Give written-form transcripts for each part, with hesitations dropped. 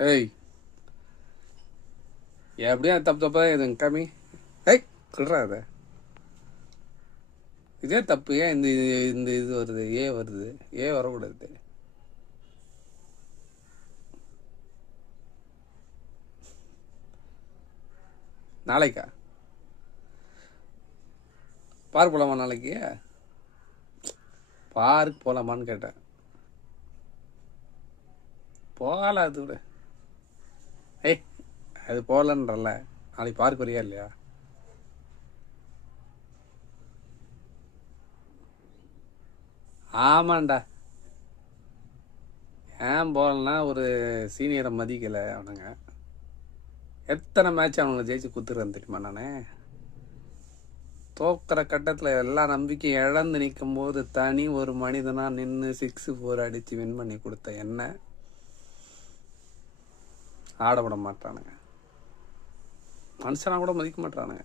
ஏய், எப்படியா தப்பு தப்பா இது கம்மி. ஏய், சொல்றா அதை. இதே தப்பு. ஏன் இந்த இது வருது, வருது. வரக்கூடாது. நாளைக்கா பார்க் போலாமா? நாளைக்கு பார்க் போலாமான்னு கேட்டேன். போகல அது கூட. ஏய், அது போகலன்றல. நாளைக்கு பார்க் வரியா இல்லையா? ஆமாண்டா. ஏன் போகலன்னா, ஒரு சீனியரை மதிக்கலை அவனுங்க. எத்தனை மேட்ச் அவனுங்க ஜெயிச்சு குத்துறேன் தெரியுமா? நானே தோக்கிற கட்டத்தில் எல்லா நம்பிக்கையும் இழந்து நிற்கும் போது தனி ஒரு மனிதனாக நின்று 6-4 அடித்து வின் பண்ணி கொடுத்த என்ன ஆடப்பட மாட்டானுங்க. மனுஷனா கூட மதிக்க மாட்டானுங்க.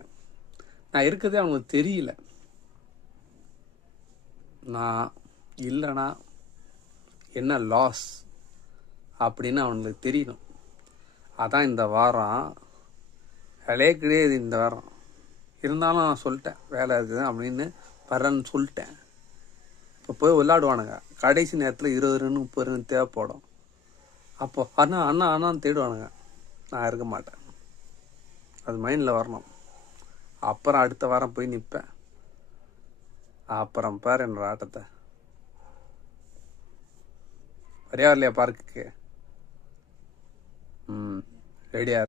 நான் இருக்கிறதே அவனுக்கு தெரியல. நான் இல்லைனா என்ன லாஸ் அப்படின்னு அவனுக்கு தெரியணும். அதான் இந்த வாரம் வேலையே கிடையாது. இந்த வாரம் இருந்தாலும் நான் சொல்லிட்டேன் வேலை இருக்குது அப்படின்னு வரேன்னு சொல்லிட்டேன். இப்போ போய் விளையாடுவானுங்க. கடைசி நேரத்தில் 20 ரன் 30 ரன் தேவைப்படும். அப்போ அண்ணா அண்ணா அண்ணான்னு தேடுவானுங்க. நான் இருக்க மாட்டேன். அது மைண்டில் வரணும். அப்புறம் அடுத்த வாரம் போய் நிற்பேன். அப்புறம் பாரு என்னோட ஆட்டத்தை. வரியா இல்லையா பார்க்குக்கு? ரெடியா?